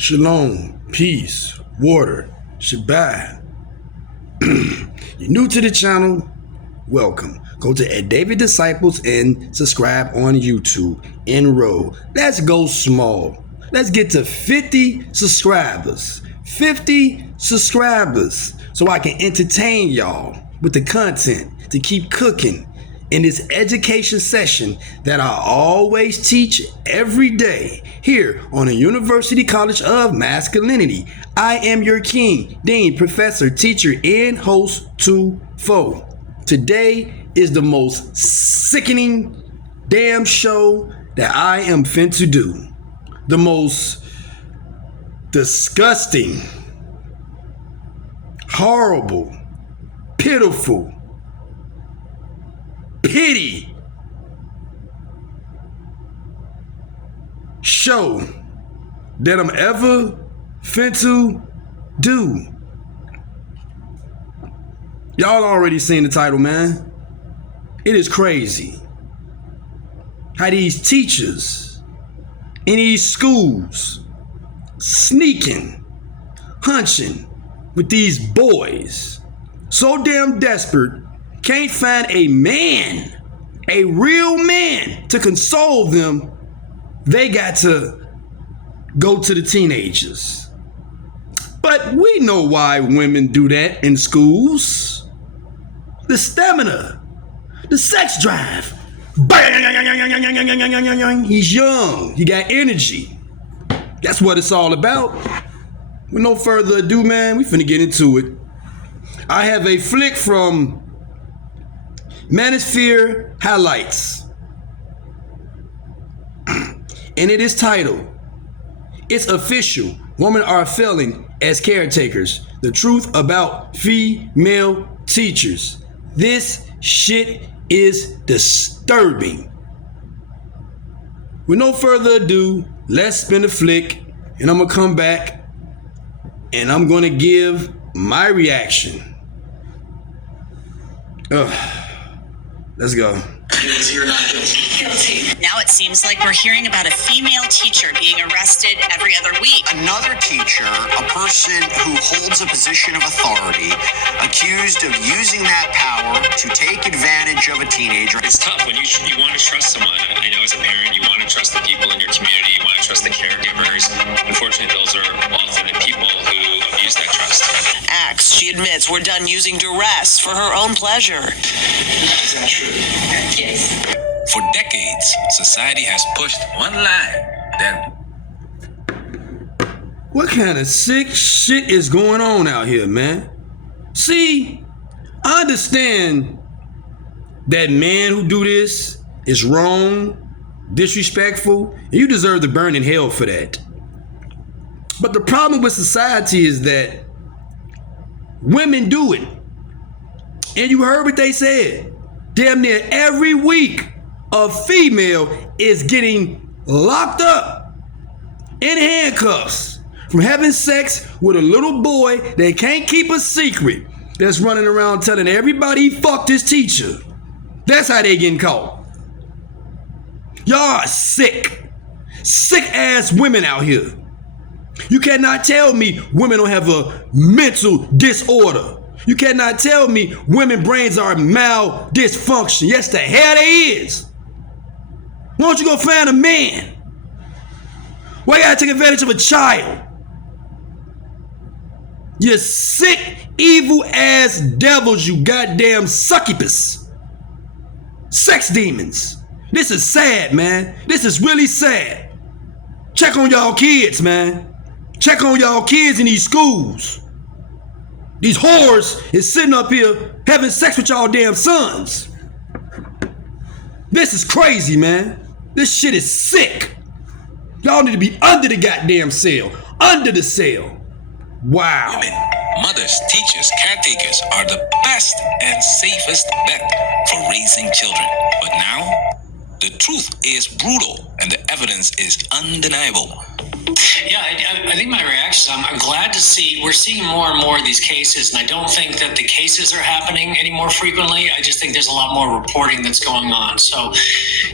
Shalom, peace, water, Shabbat. You're new to the channel, welcome. Go to Ed David Disciples and subscribe on YouTube. Enroll. Let's go small. Let's get to 50 subscribers. 50 subscribers so I can entertain y'all with the content to keep cooking in this education session that I always teach every day here on the University College of Masculinity. I am your king, dean, professor, teacher, and host to foe. Today is the most sickening damn show that I am fin to do. The most disgusting, horrible, pitiful, pity show that I'm ever fin to do. Y'all already seen the title, man. It is crazy how these teachers in these schools sneaking, hunching with these boys, so damn desperate, can't find a man, a real man to console them. They got to go to the teenagers. But we know why women do that in schools. The stamina, the sex drive. He's young, he got energy. That's what it's all about. With no further ado, man, we finna get into it. I have a flick from Manosphere Highlights, and it is titled, "It's Official, Women Are Failing as Caretakers, The Truth About Female Teachers." This shit is disturbing. With no further ado, let's spin the flick, and I'm gonna come back and I'm gonna give my reaction. Let's go. You're not guilty. Now it seems like we're hearing about a female teacher being arrested every other week. Another teacher, a person who holds a position of authority, accused of using that power to take advantage of a teenager. It's tough when you want to trust someone. I know as a parent, you want to trust the people in your community, you want to trust the caregivers. Unfortunately, those are often the people who abuse that trust. Acts, she admits, were done using duress for her own pleasure. Is that true? Yes. For decades, society has pushed one line that... What kind of sick shit is going on out here, man? See, I understand that men who do this is wrong, disrespectful, and you deserve to burn in hell for that. But the problem with society is that women do it. And you heard what they said. Damn near every week, a female is getting locked up in handcuffs from having sex with a little boy that can't keep a secret, that's running around telling everybody he fucked his teacher. That's how they getting caught. Y'all are sick. Sick ass women out here. You cannot tell me women don't have a mental disorder. You cannot tell me women's brains are mal-dysfunction. Yes, the hell they is. Why don't you go find a man? Why you gotta take advantage of a child? You sick, evil ass devils, you goddamn succubus. Sex demons. This is sad, man. This is really sad. Check on y'all kids, man. Check on y'all kids in these schools. These whores is sitting up here having sex with y'all damn sons. This is crazy, man. This shit is sick. Y'all need to be under the goddamn cell. Under the cell. Wow. Women, mothers, teachers, caretakers are the best and safest bet for raising children. But now, the truth is brutal and the evidence is undeniable. Yeah, I think my reaction is I'm glad to see we're seeing more and more of these cases, and I don't think that the cases are happening any more frequently. I just think there's a lot more reporting that's going on. So,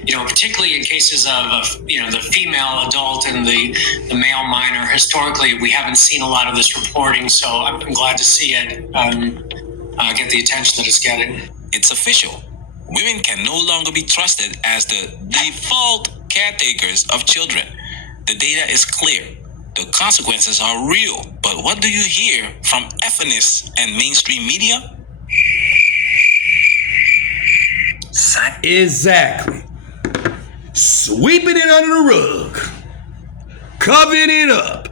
particularly in cases of the female adult and the male minor, historically we haven't seen a lot of this reporting. So I'm glad to see it get the attention that it's getting. It's official. Women can no longer be trusted as the default caretakers of children. The data is clear. The consequences are real. But what do you hear from feminists and mainstream media? Exactly. Sweeping it under the rug. Covering it up.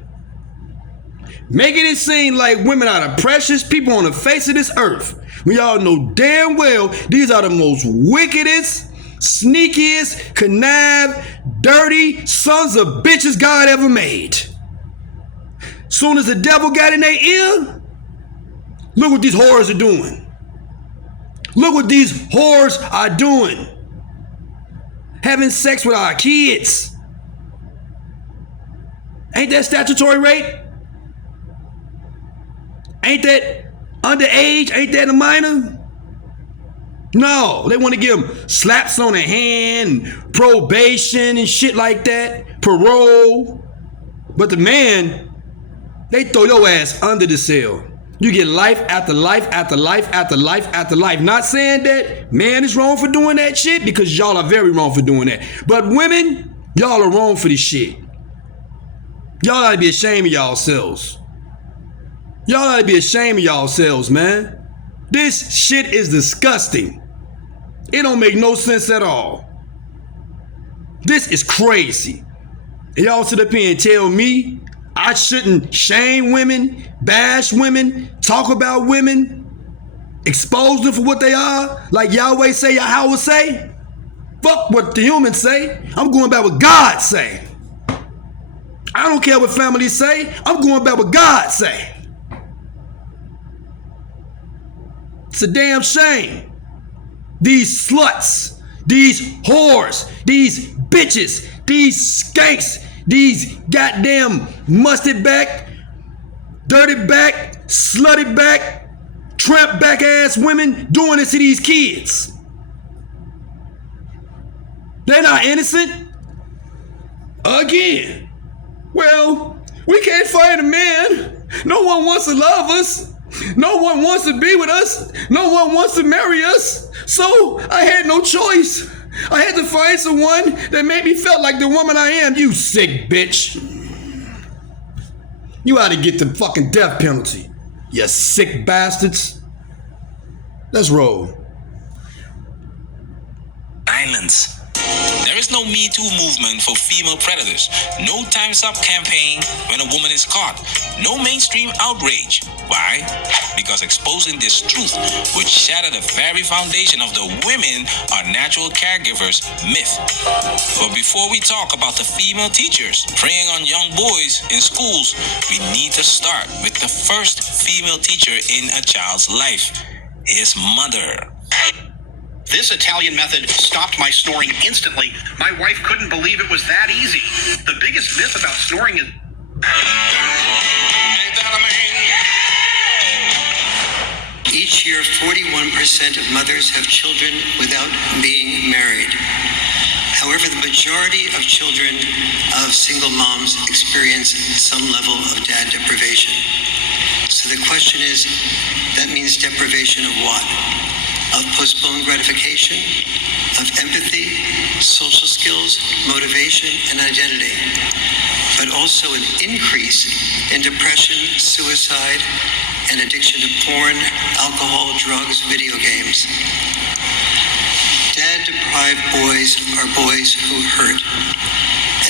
Making it seem like women are the precious people on the face of this earth. We all know damn well these are the most wickedest, sneakiest, connived, dirty sons of bitches God ever made. Soon as the devil got in their ear, look what these whores are doing. Look what these whores are doing. Having sex with our kids. Ain't that statutory rape? Ain't that underage? Ain't that a minor? No, they want to give them slaps on the hand, probation and shit like that, parole. But the man, they throw your ass under the cell. You get life after life after life after life after life. Not saying that man is wrong for doing that shit, because y'all are very wrong for doing that. But women, y'all are wrong for this shit. Y'all ought to be ashamed of yourselves. Y'all ought to be ashamed of yourselves, man. This shit is disgusting. It don't make no sense at all. This is crazy. And y'all sit up here and tell me I shouldn't shame women, bash women, talk about women, expose them for what they are, like Yahweh say, Yahweh say? Fuck what the humans say. I'm going back what God say. I don't care what families say. I'm going back what God say. It's a damn shame. These sluts, these whores, these bitches, these skanks, these goddamn musty back, dirty back, slutty back, tramp back ass women doing this to these kids. They're not innocent. Again. Well, we can't find a man. No one wants to love us. No one wants to be with us. No one wants to marry us. So I had no choice. I had to find someone that made me feel like the woman I am. You sick bitch. You ought to get the fucking death penalty. You sick bastards. Let's roll. Silence. There is no Me Too movement for female predators. No Time's Up campaign when a woman is caught. No mainstream outrage. Why? Because exposing this truth would shatter the very foundation of the women are natural caregivers myth. But before we talk about the female teachers preying on young boys in schools, we need to start with the first female teacher in a child's life, his mother. This Italian method stopped my snoring instantly. My wife couldn't believe it was that easy. The biggest myth about snoring is... Each year, 41% of mothers have children without being married. However, the majority of children of single moms experience some level of dad deprivation. So the question is, that means deprivation of what? Of postponed gratification, of empathy, social skills, motivation, and identity, but also an increase in depression, suicide, and addiction to porn, alcohol, drugs, video games. Dad-deprived boys are boys who hurt,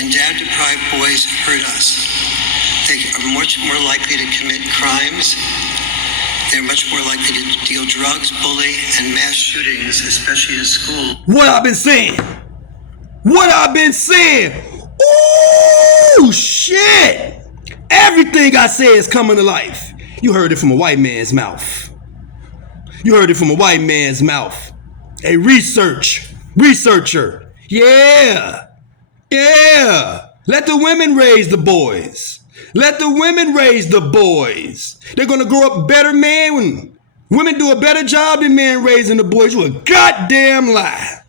and dad-deprived boys hurt us. They are much more likely to commit crimes. They're much more likely to deal drugs, bully, and mass shootings, especially in school. What I've been saying. What I've been saying. Ooh, shit. Everything I say is coming to life. You heard it from a white man's mouth. You heard it from a white man's mouth. A researcher. Yeah. Let the women raise the boys. Let the women raise the boys. They're going to grow up better men. When women do a better job than men raising the boys. You a goddamn lie.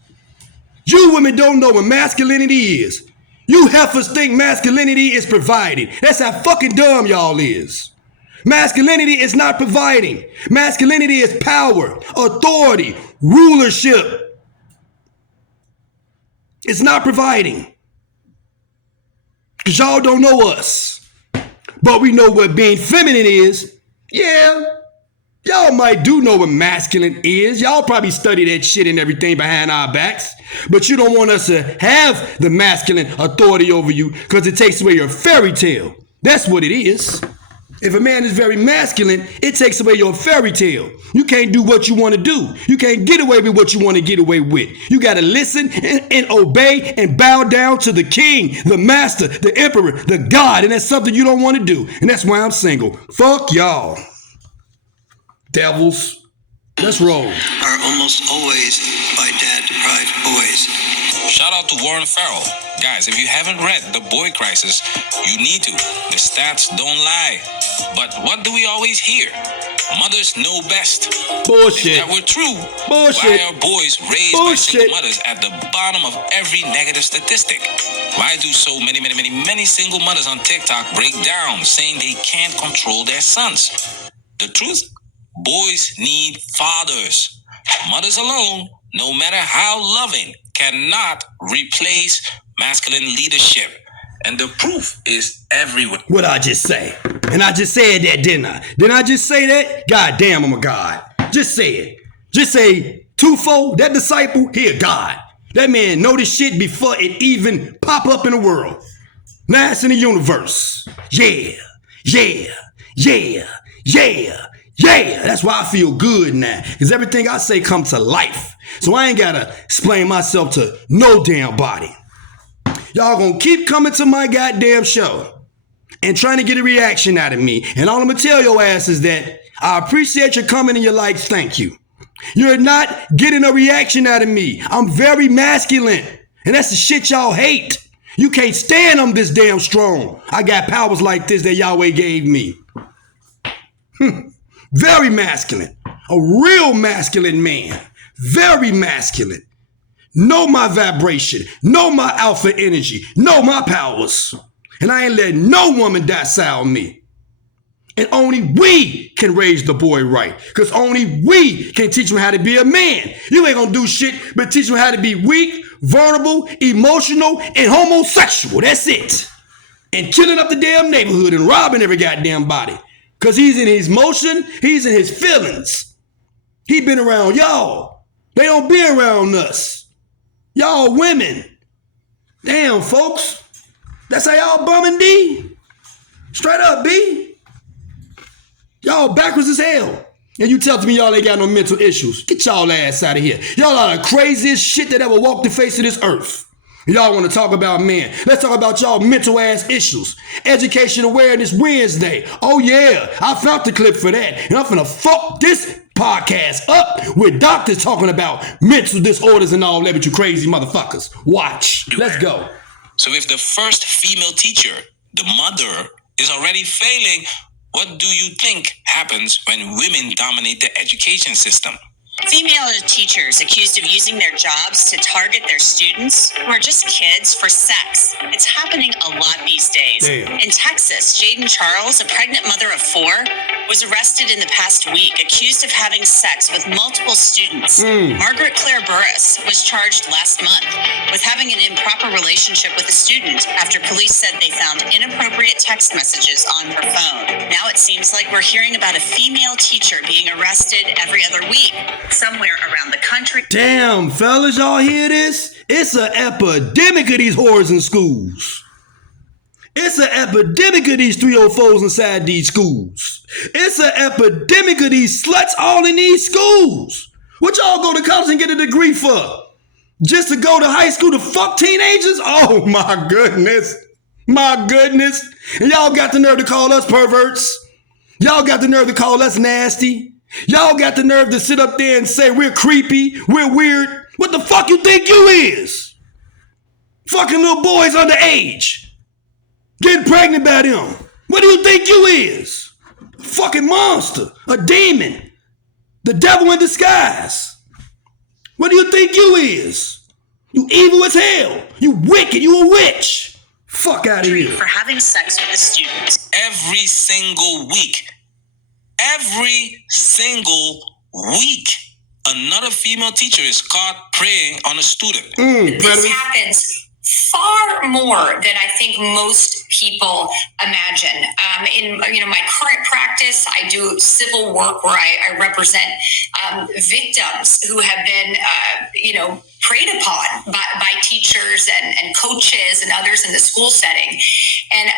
You women don't know what masculinity is. You heifers think masculinity is providing. That's how fucking dumb y'all is. Masculinity is not providing. Masculinity is power, authority, rulership. It's not providing. Because y'all don't know us. But we know what being feminine is. Yeah. Y'all might do know what masculine is. Y'all probably study that shit and everything behind our backs. But you don't want us to have the masculine authority over you because it takes away your fairy tale. That's what it is. If a man is very masculine, it takes away your fairy tale. You can't do what you want to do. You can't get away with what you want to get away with. You got to listen and obey and bow down to the king, the master, the emperor, the god. And that's something you don't want to do. And that's why I'm single. Fuck y'all. Devils. Let's roll. Are almost always by dad-deprived boys. Shout out to Warren Farrell. Guys, if you haven't read The Boy Crisis, you need to. The stats don't lie. But what do we always hear? Mothers know best. Bullshit. If that were true, Bullshit. why are boys raised by single mothers at the bottom of every negative statistic? Why do so many single mothers on TikTok break down saying they can't control their sons? The truth? Boys need fathers. Mothers alone, no matter how loving, cannot replace masculine leadership. And the proof is everywhere. What I just say? And I just said that, didn't I? Didn't I just say that? God damn, I'm a God. Just say it. Just say, Tufo, that disciple, he a God. That man know this shit before it even pop up in the world. Last in the universe. Yeah, yeah, yeah, yeah. Yeah, that's why I feel good now. Because everything I say comes to life. So I ain't got to explain myself to no damn body. Y'all gonna keep coming to my goddamn show and trying to get a reaction out of me. And all I'm gonna tell your ass is that I appreciate your coming and your likes. Thank you. You're not getting a reaction out of me. I'm very masculine. And that's the shit y'all hate. You can't stand I'm this damn strong. I got powers like this that Yahweh gave me. Very masculine. A real masculine man. Very masculine. Know my vibration. Know my alpha energy. Know my powers. And I ain't letting no woman docile me. And only we can raise the boy right. Because only we can teach him how to be a man. You ain't gonna do shit but teach him how to be weak, vulnerable, emotional, and homosexual. That's it. And killing up the damn neighborhood and robbing every goddamn body. Because he's in his motion, he's in his feelings. He been around y'all. They don't be around us. Y'all women. Damn, folks. That's how y'all bumming D. Straight up, B. Y'all backwards as hell. And you tell me y'all ain't got no mental issues. Get y'all ass out of here. Y'all are the craziest shit that ever walked the face of this earth. Y'all want to talk about men. Let's talk about y'all mental ass issues. Education Awareness Wednesday. Oh yeah, I found the clip for that. And I'm finna fuck this podcast up with doctors talking about mental disorders and all that, but you crazy motherfuckers. Watch. Let's go. So if the first female teacher, the mother, is already failing, what do you think happens when women dominate the education system? Female teachers accused of using their jobs to target their students who are just kids for sex. It's happening a lot these days. Damn. In Texas, Jaden Charles, a pregnant mother of 4, was arrested in the past week, accused of having sex with multiple students. Margaret Claire Burris was charged last month with having an improper relationship with a student after police said they found inappropriate text messages on her phone. Now it seems like we're hearing about a female teacher being arrested every other week somewhere around the country. Damn, fellas, y'all hear this? It's an epidemic of these whores in schools. It's an epidemic of these 304s inside these schools. It's an epidemic of these sluts all in these schools. What y'all go to college and get a degree for? Just to go to high school to fuck teenagers? Oh my goodness. My goodness. And y'all got the nerve to call us perverts. Y'all got the nerve to call us nasty. Y'all got the nerve to sit up there and say we're creepy, we're weird. What the fuck you think you is? Fucking little boys underage. Getting pregnant by them. What do you think you is? A fucking monster. A demon. The devil in disguise. What do you think you is? You evil as hell. You wicked. You a witch. Fuck out of here. For having sex with the students. Every single week. Every single week. Another female teacher is caught preying on a student. This happens far more than I think most people imagine. In my current practice, I do civil work where I represent victims who have been preyed upon by teachers and coaches and others in the school setting. And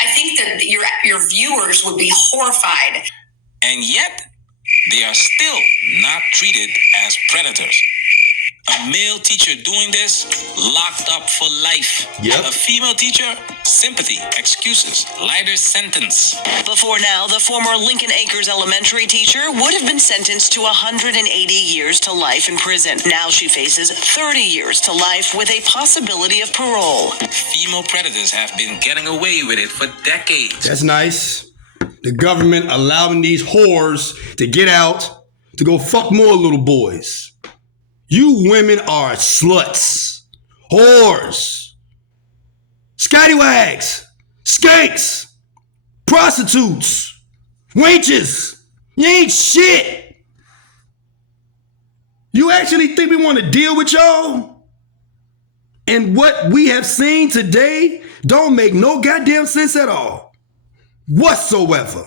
I think that your viewers would be horrified. And yet, they are still not treated as predators. A male teacher doing this, locked up for life. Yep. A female teacher, sympathy, excuses, lighter sentence. Before now, the former Lincoln Acres elementary teacher would have been sentenced to 180 years to life in prison. Now she faces 30 years to life with a possibility of parole. Female predators have been getting away with it for decades. That's nice. The government allowing these whores to get out to go fuck more little boys. You women are sluts, whores, scallywags, skanks, prostitutes, wenches. You ain't shit. You actually think we want to deal with y'all? And what we have seen today don't make no goddamn sense at all. Whatsoever.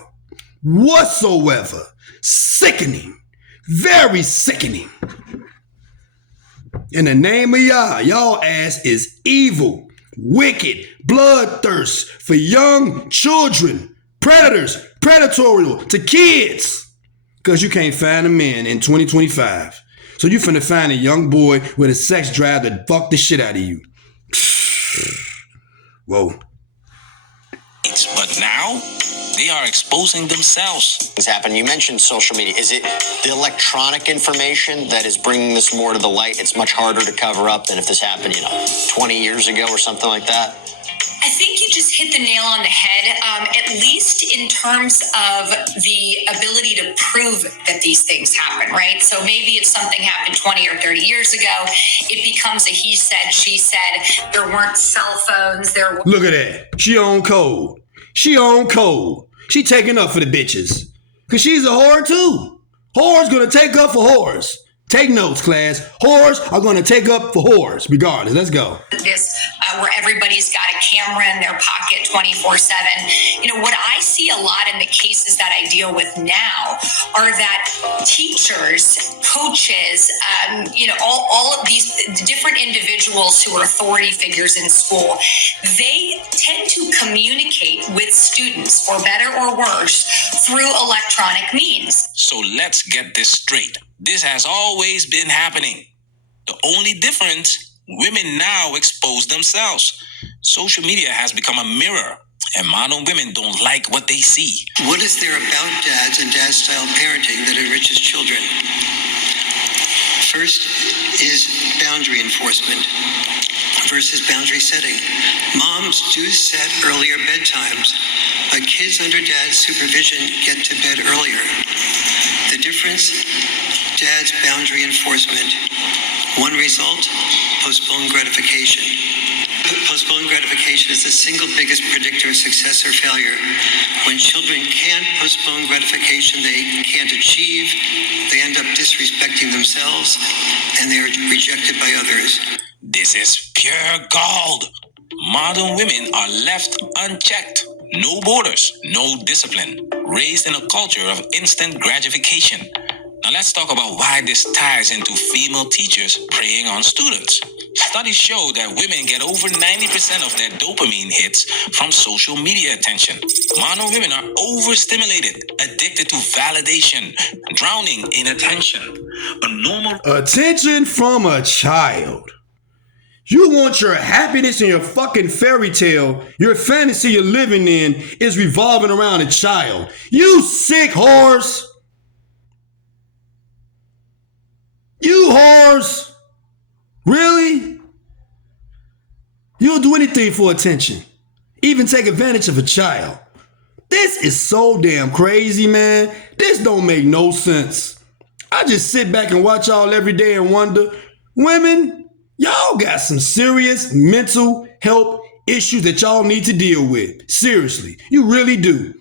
Sickening. Very sickening. In the name of y'all ass is evil, wicked, bloodthirst for young children, predators, predatorial to kids. Because you can't find a man in 2025. So you finna find a young boy with a sex drive to fuck the shit out of you. Whoa. But now, they are exposing themselves. Things happen. You mentioned social media. Is it the electronic information that is bringing this more to the light? It's much harder to cover up than if this happened, 20 years ago or something like that? I think you just hit the nail on the head, at least in terms of the ability to prove that these things happen, right? So maybe if something happened 20 or 30 years ago, it becomes a he said, she said. There weren't cell phones. Look at that. She on code. She taking up for the bitches. Because she's a whore too. Whores gonna take up for whores. Take notes, class. Whores are gonna take up for whores. Regardless, let's go. This where everybody's got a camera in their pocket 24/7. What I see a lot in the cases that I deal with now are that teachers, coaches, all of these different individuals who are authority figures in school, they tend to communicate with students, for better or worse, through electronic means. So let's get this straight. This has always been happening. The only difference, women now expose themselves. Social media has become a mirror, and modern women don't like what they see. What is there about dads and dad-style parenting that enriches children? First is boundary enforcement versus boundary setting. Moms do set earlier bedtimes, but kids under dad's supervision get to bed earlier. The difference? Dad's boundary enforcement. One result, postponed gratification. Postponed gratification is the single biggest predictor of success or failure. When children can't postpone gratification they can't achieve, they end up disrespecting themselves, and they are rejected by others. This is pure gold. Modern women are left unchecked. No borders, no discipline. Raised in a culture of instant gratification. Now let's talk about why this ties into female teachers preying on students. Studies show that women get over 90% of their dopamine hits from social media attention. Modern women are overstimulated, addicted to validation, drowning in attention. Attention from a child. You want your happiness and your fucking fairy tale, your fantasy you're living in is revolving around a child. You sick whores. You whores. Really? You'll do anything for attention. even take advantage of a child. This is so damn crazy, man. This don't make no sense. I just sit back and watch y'all every day and wonder, women, y'all got some serious mental health issues that y'all need to deal with. Seriously, you really do.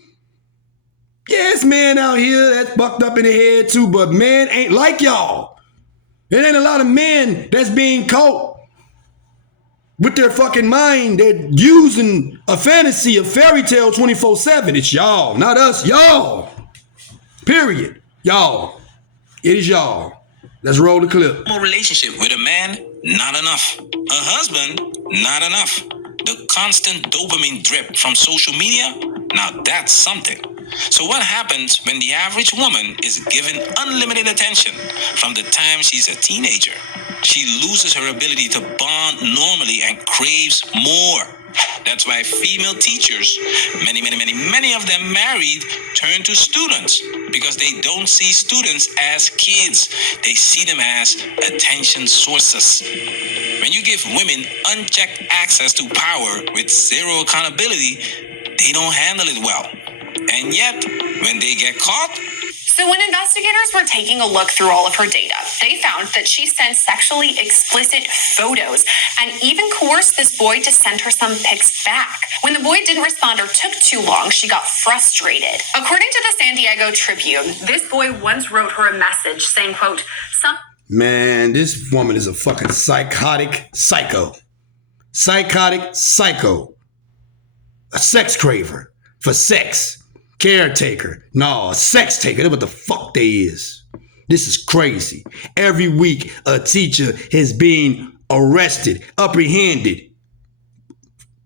Yeah, it's men out here that's fucked up in the head too, but men ain't like y'all. There ain't a lot of men that's being caught with their fucking mind. They're using a fantasy, a fairy tale 24/7. It's y'all, not us, y'all. Period. Y'all. It is y'all. Let's roll the clip. A relationship with a man, not enough. A husband, not enough. The constant dopamine drip from social media, now that's something. So what happens when the average woman is given unlimited attention from the time she's a teenager? She loses her ability to bond normally and craves more. That's why female teachers, many of them married, turn to students because they don't see students as kids. They see them as attention sources. When you give women unchecked access to power with zero accountability, they don't handle it well. And yet, when they get caught, so when investigators were taking a look through all of her data, they found that she sent sexually explicit photos and even coerced this boy to send her some pics back. When the boy didn't respond or took too long, she got frustrated. According to the San Diego Tribune, this boy once wrote her a message saying, quote, Man, this woman is a fucking psychotic psycho. Psychotic psycho. A sex craver for sex. Caretaker. No, a sex taker. That's what the fuck they is. This is crazy. Every week, a teacher is being arrested, apprehended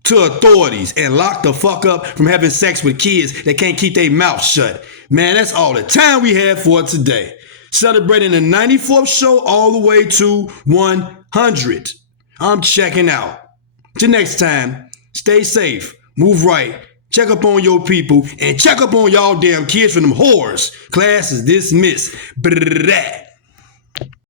to authorities, and locked the fuck up from having sex with kids that can't keep their mouth shut. Man, that's all the time we have for today. Celebrating the 94th show all the way to 100. I'm checking out. Till next time, stay safe, move right, check up on your people, and check up on y'all damn kids from them whores. Class is dismissed. Blah.